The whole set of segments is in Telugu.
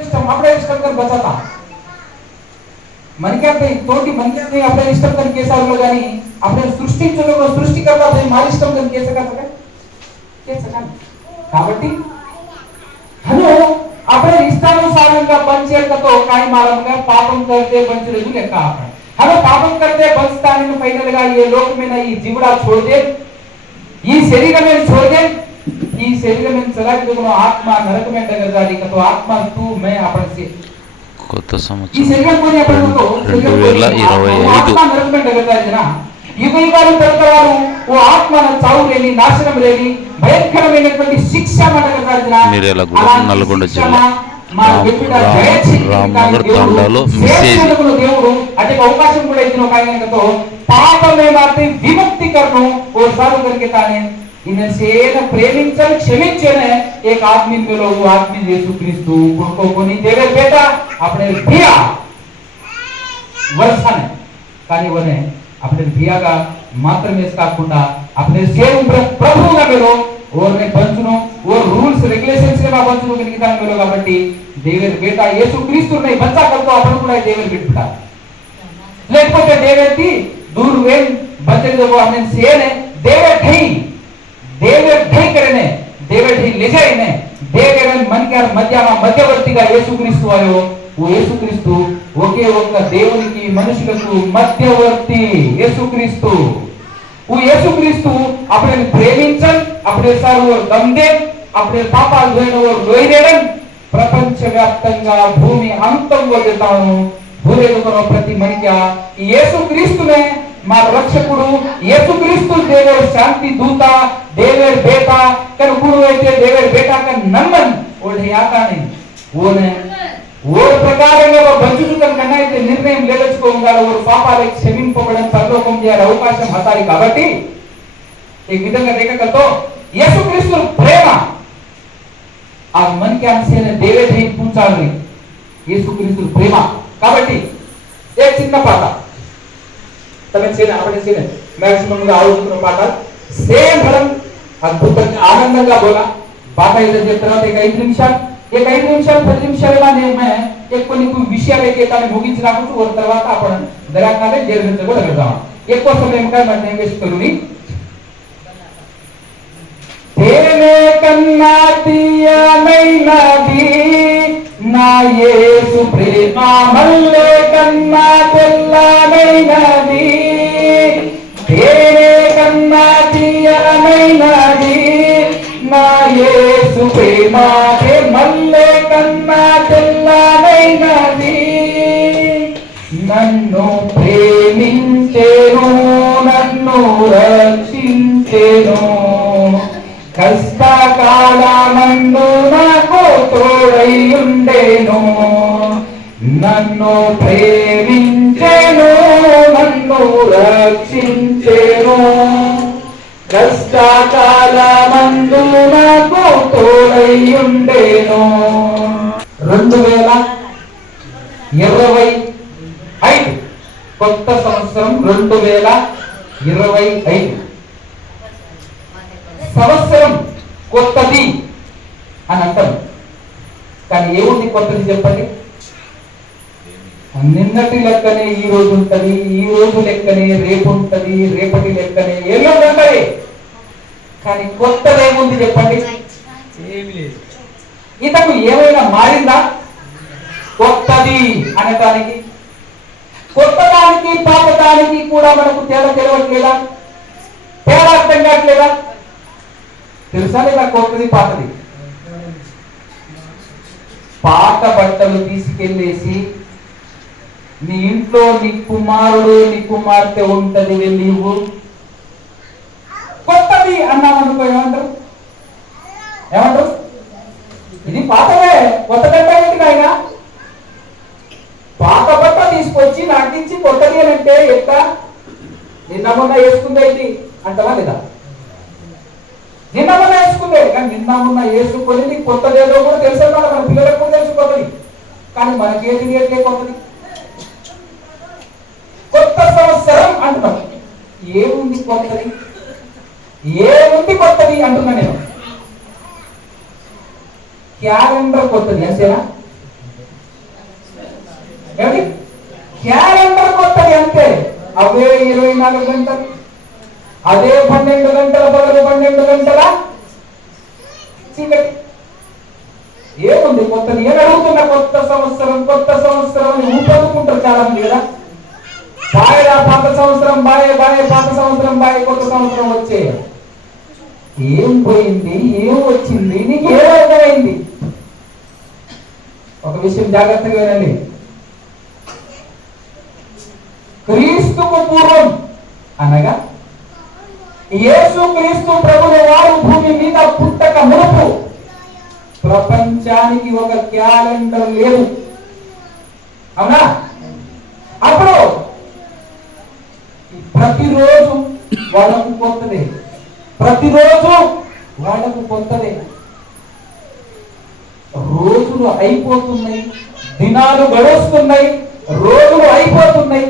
इष्टम अपने इष्टम कर बचाता मन के अपने तोटी मन के अपने इष्टम कर कैसा होगा नहीं अपने सृष्टि चलो सृष्टि करता है मारी इष्टम कर कैसे कर सके కాబట్టి హలో अपने इष्टानुसाరంగా పంచేకతో కాయమాలంగా పాపం करते పంచలేదు లెక్క హలో పాపం करते बंचताने फाइनल గా ये लोक में ना ये जीवड़ा छोड़ दे ये शरीर में छोड़ दे ये शरीर में चला के देखो आत्मा नरक में डगर जाएगी तो आत्मा तू मैं अपन से కొత్త సంవత్సరం ఈ శరీరం కొని अपन तो 2025 आत्मा नरक में डगर जाएगी ना యుగయుగాలు తరతరాలు ఓ ఆత్మను చావు లేని నాశనం లేని భయంకరమైనటువంటి శిక్ష మనకు రాజున మీరేలా నల్గొండ జిల్లా రామనగర్ తాండాలో దేవుడు అదే అవకాశం కూడా ఇచ్చిన ఒక ఆయనతో పాపమే మాత్రం విముక్తి करनो और सारू करके ताने इन्हें सेन प्रेमिंचन क्षमिंचने एक आदमी में लोग आदमी यीशु क्रिस्तु को कोनी देवे बेटा अपने भिया वर्षने కానీ వనే अपने भिया का मात्र में काకుండా अपने सेव प्रभु का मेरो और मैं बंचनो और रूल्स रेगुलेशंस के बंचनो के निकिता मेरो కాబట్టి దేవర్ బేటా యేసు క్రీస్తు నే బచ్చా करतो अपन కూడా దేవర్ బిడ్డ లేకపోతే దేవతి दूर वे बच्चे जो हमने सेने देवे ढई करने देवे ढई ले जाने देवेरन मन के మధ్యవర్తిగా యేసుక్రీస్తు आयो वो యేసుక్రీస్తు ఒకే ఒక్క దేవునికి మనుషులకు మధ్యవర్తి యేసుక్రీస్తు वो యేసుక్రీస్తు अपने ప్రేమించన్ अपने सर्व गंदे अपने పాపాలు లోయడం ప్రపంచవ్యాప్తంగా భూమి అంతం వదితాను భూరేగుతున్న ప్రతి మనిషి ఈ యేసుక్రీస్తునే మా రక్షకుడు యేసుక్రీస్తు దేవర్ శాంతి దూత దేవర్ బేటా कर गुरु అయితే దేవర్ బేటా का नमन ओढ़े आता नहीं वो ने वो ప్రకారంగా బంచుచుకం కన్నా అయితే నిర్ణయం లేదచుకోగా ఓ పాపాలకు క్షమింపబడడం పరలోకం చేరే అవకాశం హతాయి కాబట్టి ఈ విధంగా రేఖకతో యేసుక్రీస్తు ప్రేమ ఆ मन के अंश ने देवे ढई पूछाలి యేసుక్రీస్తు ప్రేమ కాబట్టి एक చిన్న పాట तमें सेने अपने सेने मैक्सिमम గా ఆలోచన పాట సేమ్ భరం అద్భుతంగా ఆనందంగా बोला పాట అయితే తర్వాత एक 5 నిమిషాలు 10 నిమిషాలుగా నేను కొన్ని విషయాలైతే తాను ముగించినాకు ఒక తర్వాత आपण దరాకాలే జరుగుతుంది కూడా వెళ్దాం ఎక్కువ సమయం కా మనం వేస్ట్ కరుని తేనే కన్నా తీయమైనది నా యేసు ప్రేమ మల్లె కన్నా తెల్లమైనది తేనే కన్నా తీయమైనది నా యేసు ప్రేమ మల్లె కన్నా తెల్లమైనది నన్ను ప్రేమించెను నన్ను రక్షించెను కష్టకాలమందు నాకు తోడై ఉండెను నన్ను ప్రేమించెను నన్ను రక్షించెను కష్టకాలమందు నాకు తోడై ఉండెను 2025 కొత్త సంవత్సరం 2025 సంవత్సరం కొత్తది అని అంటారు కానీ ఏముంది కొత్తది చెప్పండి నిన్నటి లెక్కనే ఈ రోజు ఉంటది ఈ రోజు లెక్కనే రేపు ఉంటది రేపటి లెక్కనే ఎల్లుండి ఉంటది కానీ కొత్తది ఏముంది చెప్పండి ఏమీ లేదు ఇంతకు ఏమైనా మారిందా కొత్తది అనటానికి కొత్తదానికి పాతదానికి కూడా మనకు తేడా తెలియట్లేదా తేడా అర్థం కావట్లేదా తెలుసా లేదా కొత్తది పాతది పాత బట్టలు తీసుకెళ్ళేసి నీ ఇంట్లో నీ కుమారుడు నీ కుమార్తె ఉంటది వెళ్ళి ఇవ్వు కొత్తది అన్నామనుకో ఏమంటారు ఇది పాతవే కొత్త బట్ట ఏంటి ఆయన పాత బట్ట తీసుకొచ్చి నాటించి కొత్తది అని అంటే ఎక్క నిన్న మొన్న వేసుకుందే ఇది అంటవా లేదా నిన్న మొన్న వేసుకుందే కానీ నిన్న మొన్న వేసుకొని కొత్తదేదో కూడా తెలుసా మన పిల్లలకు కూడా తెలుసు కొత్తది కానీ మనకేది నేర్కే కొత్తది కొత్త సంవత్సరం అంటున్నాం ఏముంది కొత్తది అంటున్నా నేను క్యాలెండర్ కొత్తది అంతేనా ఏమిటి? క్యాలెండర్ కొత్తది అంతే. అవే 24 గంటలు, అదే 12 గంటల పగలు, 12 గంటల చీకటి. ఏముంది కొత్తది? ఏం అడుగుతున్నా? కొత్త సంవత్సరం కొత్త సంవత్సరం అని ఊపడుకుంటారు చాలా మంది కదా. బాయ్ పాత సంవత్సరం, బాయ్ పాత సంవత్సరం, బాయ్ కొత్త సంవత్సరం వచ్చే. ఏం పోయింది, ఏం వచ్చింది, నీకు ఏం అర్థమైంది? ఒక విషయం జాగ్రత్తగా వినండి. క్రీస్తుకు పూర్వం అనగా యేసు క్రీస్తు ప్రభువు వారు భూమి మీద పుట్టక మునుపు ప్రపంచానికి ఒక క్యాలెండర్ లేదు. అవునా? అప్పుడు ప్రతిరోజు వాళ్ళకు కొత్తదే, ప్రతిరోజు వాళ్ళకు కొత్తదే. రోజులు అయిపోతున్నాయి, దినాలు గడుస్తున్నాయి, రోజులు అయిపోతున్నాయి,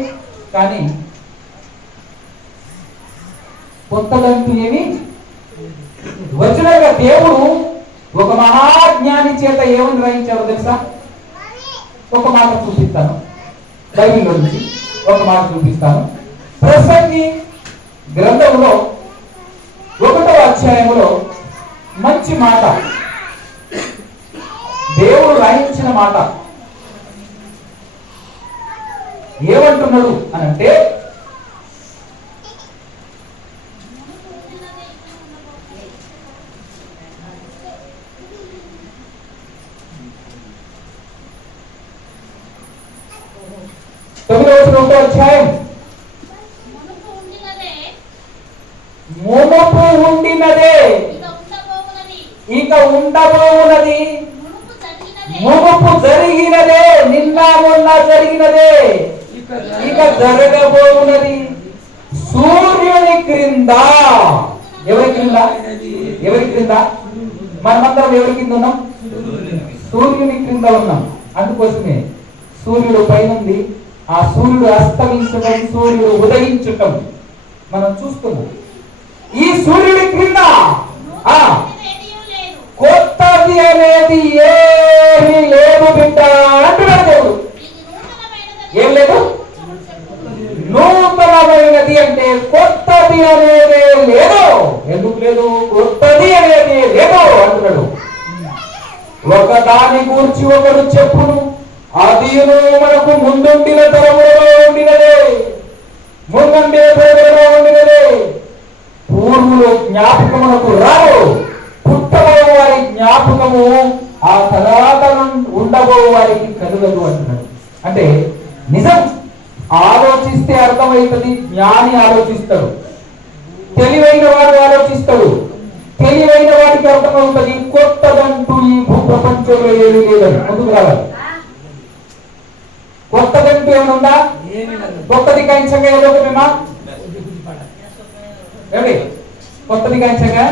కానీ కొత్తదంటూ ఏమి వచ్చినగా దేవుడు ఒక మహాజ్ఞాని చేత ఏమని గ్రహించారో తెలుసా? ఒక మాట చూపిస్తాను, బైబిల్లో నుంచి ఒక మాట చూపిస్తాను. ప్రసంగి గ్రంథంలో 1వ అధ్యాయములో మంచి మాట, దేవుడు రాయించిన మాట. ఏమంటున్నాడు అనంటే, ఒకటో అధ్యాయం, మునుపు ఉండినదే ఇక ఉండబోవునది, మునుపు జరిగినదే, నిన్న మొన్న జరిగినదే, ఇక జరగబోవునది. సూర్యుని క్రింద, ఎవరి క్రింద? ఎవరి క్రింద? మనమందరం ఎవరి కింద ఉన్నాం? సూర్యుని క్రింద ఉన్నాం. అందుకోసమే సూర్యుడు పైనుంది, ఆ సూర్యుడు అస్తమించడం, సూర్యుడు ఉదయించటం మనం చూస్తున్నాం. ఈ సూర్యుడి క్రింద కొత్తది అనేది ఏమీ లేదు బిడ్డ అంటున్నాడు దేవుడు. ఏం లేదు? నూతనమైనది అంటే కొత్తది అనేది లేదు. ఎందుకు లేదు? కొత్తది అనేది లేదు అంటున్నాడు. ఒకదాని గురించి ఒకరు చెప్పును, అది మనకు ముందుండిన తరములలో ఉండినదే, ముందుండే తరములలో ఉండినదే. పూర్వులు జ్ఞాపకమునకు రావు, పుట్టబో వారి జ్ఞాపకము ఆ తర్వాత ఉండబో వారికి కలుగదు అంటున్నాడు. అంటే నిజం ఆలోచిస్తే అర్థమవుతుంది. జ్ఞాని ఆలోచిస్తాడు, తెలివైన వాడు ఆలోచిస్తాడు, తెలివైన వాడికి అర్థమవుతుంది కొత్తదంటూ ఈ భూప్రపంచంలో ఏమీ లేదని. ముందుకు రావాలి. కొత్తదంటూ ఏమనుందా? కొత్తది కాయించగా ఏదో ఒకటి ఏమిటి? కొత్తది కాయించగా